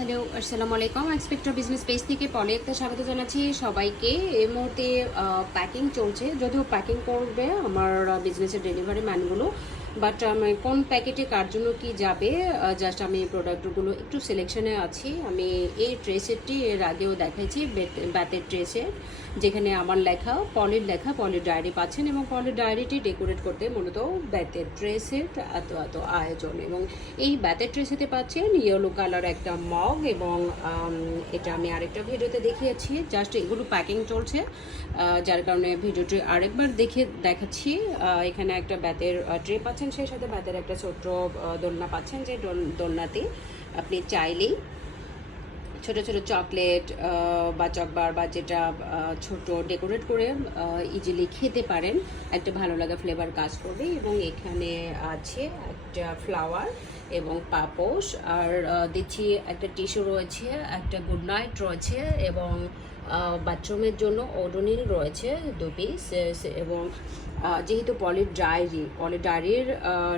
Hello, আসসালামু আলাইকুম। এক্সপেক্টর business page থেকে পলি একটা স্বাগত জানাচ্ছি সবাইকে। এই মুহূর্তে প্যাকিং চলছে, যদিও প্যাকিং করবে আমার বিজনেসের ডেলিভারি ম্যানগুলো, বাট আমি কোন প্যাকেটে কার জন্য কি যাবে জাস্ট আমি প্রোডাক্টগুলো একটু সিলেকশনে আছি। আমি এই ট্রে সেটটি এর আগেও দেখাইছি, বেতের ট্রে সেট, যেখানে আমার লেখা পলির ডায়েরি পাচ্ছেন, এবং পলির ডায়েরিটি ডেকোরেট করতে মূলত বেতের ট্রে সেট এত আয়োজন। এবং এই বেতের ট্রে সেটে পাচ্ছেন ইয়েলো কালার একটা মগ, এবং এটা আমি আরেকটা ভিডিওতে দেখিয়েছি। জাস্ট এগুলো প্যাকিং চলছে, যার কারণে ভিডিওটি আরেকবার দেখাচ্ছি। এখানে একটা বেতের ট্রে পাচ্ছেন, সেই সাথে বেতের একটা ছোট্ট দোলনা পাচ্ছেন, যে দোলনাতে আপনি চাইলেই ছোট ছোট চকলেট বা চকবার বা যেটা ছোট ডেকোরেট করে ইজিলি খেতে পারেন, একটা ভালো লাগা ফ্লেভার কাজ করবে। এবং এখানে আছে একটা ফ্লাওয়ার এবং পাপোশ, আর দিচ্ছি একটা টিস্যু রয়েছে, একটা গুড নাইট রয়েছে, এবং বাথরুমের জন্য ওডোনিল রয়েছে 2 পিস। এবং যেহেতু পলির ডায়েরির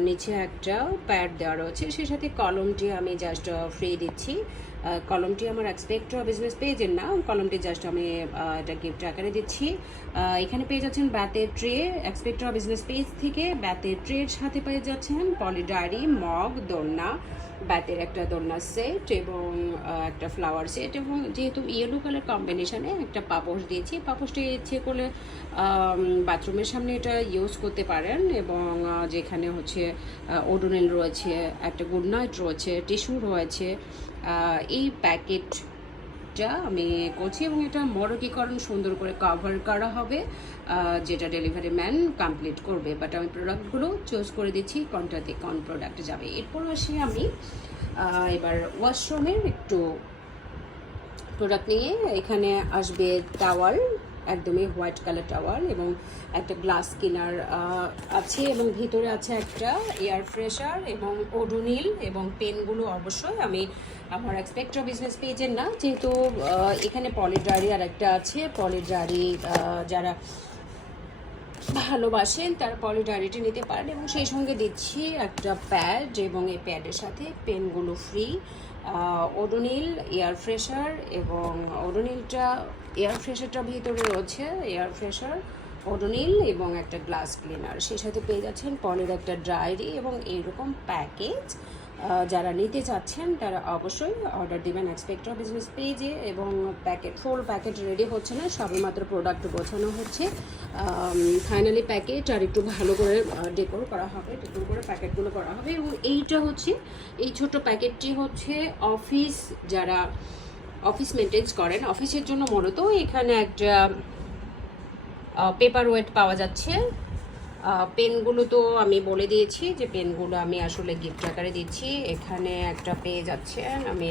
নিচে একটা প্যাড দেওয়া রয়েছে, সেই সাথে কলমটি আমি জাস্ট ফ্রি দিচ্ছি। কলমটি আমার এক্সপেক্টর বিজনেস পেজের না, কলমটি জাস্ট আমি এটা গিফট আকারে দিচ্ছি। এখানে পেয়ে যাচ্ছেন বেতের ট্রে, এক্সপেক্টর বিজনেস পেজ থেকে বেতের ট্রের সাথে পেয়ে যাচ্ছেন পলি ডায়েরি, মগ, দোলনা, বেতের একটা দোলনা সেট, এবং একটা ফ্লাওয়ার সেট, এবং যেহেতু ইয়েলো কালার কম্বিনেশনে একটা পাপোশ দিয়েছি। পাপোশটি ইচ্ছে করলে বাথরুমের সামনে এটা ইউজ করতে পারেন। এবং যেখানে হচ্ছে ওডোনিল রয়েছে, একটা গুড নাইট রয়েছে, টিস্যু রয়েছে। এই প্যাকেটটা আমি করছি, এবং এটা মরকীকরণ সুন্দর করে কভার করা হবে, যেটা ডেলিভারি ম্যান কমপ্লিট করবে। বাট আমি প্রোডাক্টগুলো চুজ করে দিচ্ছি কোনটাতে কোন প্রোডাক্ট যাবে। এরপর আসি আমি এবার ওয়াশরুমের একটু প্রোডাক্ট নিয়ে। এখানে আসবে টাওয়াল, একদমই হোয়াইট কালার টাওয়াল, এবং একটা গ্লাস কিনার আছে, এবং ভিতরে আছে একটা এয়ার ফ্রেশার এবং ওডোনিল, এবং পেনগুলো অবশ্যই আমি আমার এক্সপেক্টর বিজনেস পেজের না, যেহেতু এখানে পলির ডায়েরি আর একটা আছে। পলির ডায়েরি যারা ভালোবাসেন তারা পলি ডায়েরিটি নিতে পারেন, এবং সেই সঙ্গে দিচ্ছি একটা প্যাড, এবং এই প্যাডের সাথে পেনগুলো ফ্রি, ওডোনিল এয়ার ফ্রেশার, এবং এয়ার ফ্রেশারটা ভিতরে রয়েছে, এয়ার ফ্রেশার, ওডোনিল, এবং একটা গ্লাস ক্লিনার। সেই সাথে পেয়ে যাচ্ছেন পলির একটা ডায়েরি, এবং এইরকম প্যাকেজ যারা নিতে চাচ্ছেন তারা অবশ্যই অর্ডার দিবেন এক্সপেক্টর বিজনেস পেজে। এবং ফুল প্যাকেট রেডি হচ্ছে না, সবেমাত্র প্রোডাক্ট গোছানো হচ্ছে। ফাইনালি প্যাকেট আর একটু ভালো করে ডেকোর করে প্যাকেটগুলো করা হবে। এবং এইটা হচ্ছে, এই ছোট প্যাকেটটি হচ্ছে যারা অফিস মেনটেন্স করেন, অফিসের জন্য মূলত। এখানে একটা পেপার ওয়েট পাওয়া যাচ্ছে। পেনগুলো তো আমি বলে দিয়েছি যে পেনগুলো আমি আসলে গিফট আকারে দিচ্ছি। এখানে একটা পেয়ে যাচ্ছেন, আমি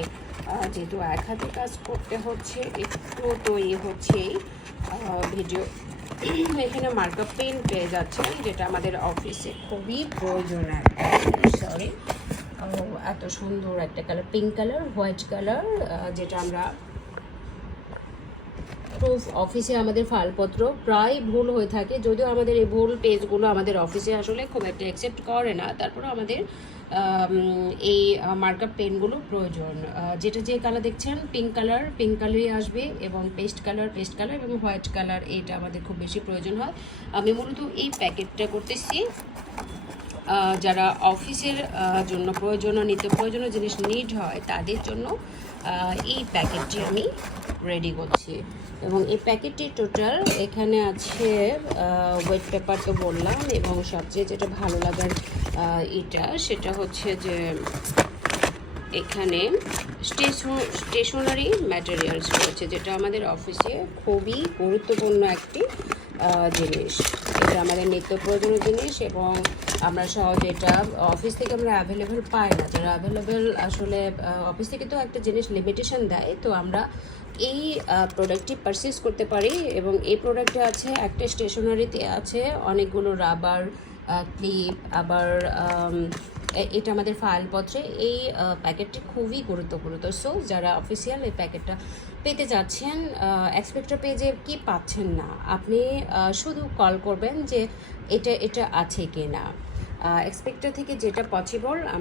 যেহেতু এক হাতে কাজ করতে হচ্ছে একটু, তো হচ্ছেই ভিডিও। এখানে মার্কআপ পেন পেয়ে যাচ্ছেন, যেটা আমাদের অফিসে খুবই প্রয়োজন। সরি, এত সুন্দর একটা colour, pink colour, white colour, যেটা আমরা অফিসে আমাদের ফাইলপত্র প্রায় ভুল হয়ে থাকে, যদিও আমাদের এই ভুল পেজগুলো আমাদের অফিসে আসলে খুব একটা অ্যাকসেপ্ট করে না, তারপরে আমাদের এই মার্কআপ পেনগুলো প্রয়োজন। যেটা যে কালার দেখছেন পিঙ্ক কালারই আসবে, এবং পেস্ট কালার, এবং হোয়াইট কালার, এটা আমাদের খুব বেশি প্রয়োজন হয়। আমি মূলত এই প্যাকেটটা করতেছি যারা অফিসের জন্য নিত্য প্রয়োজনীয় জিনিস নিড হয় তাদের জন্য এই প্যাকেটটি আমি রেডি করছি। এবং এই প্যাকেটটি টোটাল এখানে আছে ওয়েট পেপার তো বললাম, এবং সবচেয়ে যেটা ভালো লাগার সেটা হচ্ছে যে এখানে স্টেশনারি ম্যাটেরিয়ালস রয়েছে, যেটা আমাদের অফিসে খুবই গুরুত্বপূর্ণ একটি জিনিস। এটা আমাদের নিত্য প্রয়োজনীয় জিনিস, এবং আমরা সহজে এটা অফিস থেকে আমরা অ্যাভেলেবেল পাই না। যারা অ্যাভেলেবেল আসলে অফিস থেকে তো একটা জিনিস লিমিটেশন দেয়, তো আমরা এই প্রোডাক্টটি পারচেস করতে পারি। এবং এই প্রোডাক্টে আছে একটা স্টেশনারিতে আছে অনেকগুলো রাবার ক্লিপ, আবার এটা আমাদের ফাইলপত্রে এই প্যাকেটটি খুবই গুরুত্বপূর্ণ। তো যারা অফিসিয়াল এই প্যাকেটটা পেতে যাচ্ছেন, এক্সপেক্টর পেজে কি পাচ্ছেন না, আপনি শুধু কল করবেন যে এটা আছে কি না। এক্সপেক্টর থেকে যেটা পসিবল আমরা